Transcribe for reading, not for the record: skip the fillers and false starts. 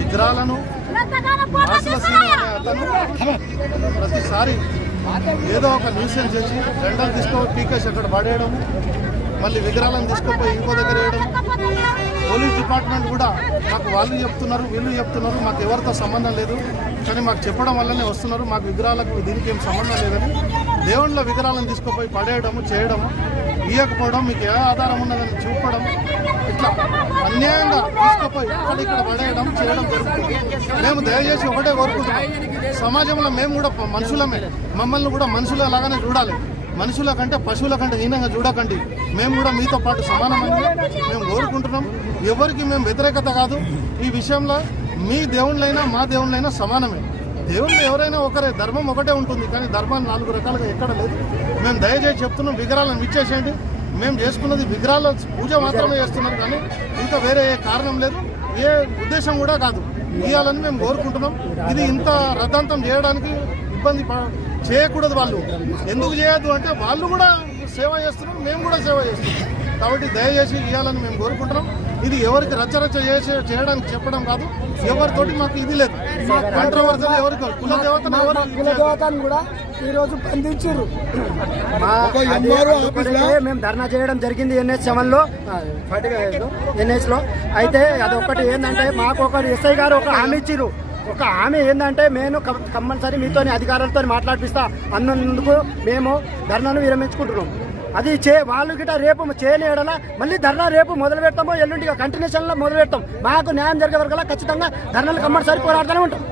విగ్రహాలను అతను ప్రతిసారి ఏదో ఒక న్యూసెన్స్ చేసి జెండాలు తీసుకొని పీకేసి అక్కడ పడేయడం, మళ్ళీ విగ్రహాలను తీసుకుపోయి ఇంకో దగ్గర వేయడం. పోలీస్ డిపార్ట్మెంట్ కూడా మాకు వాళ్ళు చెప్తున్నారు, వీళ్ళు చెప్తున్నారు, మాకు ఎవరితో సంబంధం లేదు, కానీ మాకు చెప్పడం వల్లనే వస్తున్నారు, మాకు విగ్రహాలకు దీనికి ఏం సంబంధం లేదని దేవుళ్ళ విగ్రహాలను తీసుకుపోయి పడేయడము, చేయడము, ఇవ్వకపోవడం, మీకు ఏ ఆధారం ఉన్నదని చూపడం, ఇట్లా అన్యాయంగా తీసుకుపోయి ఇక్కడ పడేయడం చేయడం జరుగుతుంది. మేము దయచేసి ఒకటే కోరుకుంటున్నాం, సమాజంలో మేము కూడా మనుషులమే, మమ్మల్ని కూడా మనుషుల లాగానే చూడాలి, మనుషుల కంటే పశువుల కంటే హీనంగా చూడకండి, మేము కూడా మీతో పాటు సమానమని మేము కోరుకుంటున్నాం. ఎవరికి మేము వ్యతిరేకత కాదు, ఈ విషయంలో మీ దేవుళ్ళైనా మా దేవుళ్ళైనా సమానమే. దేవుళ్ళు ఎవరైనా ఒకరే, ధర్మం ఒకటే ఉంటుంది, కానీ ధర్మాన్ని 4 రకాలుగా ఎక్కడ లేదు. మేము దయచేసి చెప్తున్నాం, విగ్రహాలను ఇచ్చేసేయండి. మేము చేసుకున్నది విగ్రహాల పూజ మాత్రమే చేస్తున్నారు, కానీ ఇంకా వేరే ఏ కారణం లేదు, ఏ ఉద్దేశం కూడా కాదు. ఇవ్వాలని మేము కోరుకుంటున్నాం. ఇది ఇంత రద్దంతం చేయడానికి ఇబ్బంది చేయకూడదు. వాళ్ళు ఎందుకు చేయొద్దు అంటే వాళ్ళు కూడా సేవ చేస్తున్నారు, మేము కూడా సేవ చేస్తున్నాం. కాబట్టి దయచేసి ఇవ్వాలని మేము కోరుకుంటున్నాం. ఇది ఎవరికి రచ్చరచ్చ చేయడానికి చెప్పడం కాదు, ఎవరితోటి మాకు ఇది లేదు, కాంట్రవర్సీ ఎవరికి కులదేవతను కూడా ఈరోజు బంధించారు. మేము ధర్నా చేయడం జరిగింది NH7లో, NH లో. అయితే అదొకటి ఏంటంటే మాకు ఒకటి ఎస్ఐ గారు ఒక హామీ ఇచ్చిర్రు. ఒక హామీ ఏంటంటే నేను కంపల్సరీ మీతో అధికారులతో మాట్లాడిపిస్తా అన్నందుకు మేము ధర్నాను విరమించుకుంటున్నాం. అది వాళ్ళు గిట్ట రేపు చేయలేడలా మళ్ళీ ధర్నా రేపు మొదలు పెడతామో, ఎల్లుండిగా కంటిన్యూషన్లో మొదలు పెడతాం. మాకు న్యాయం జరిగే వరకు ఖచ్చితంగా ధర్నాలు కంపల్సరీ పోరాడుతూనే ఉంటాం.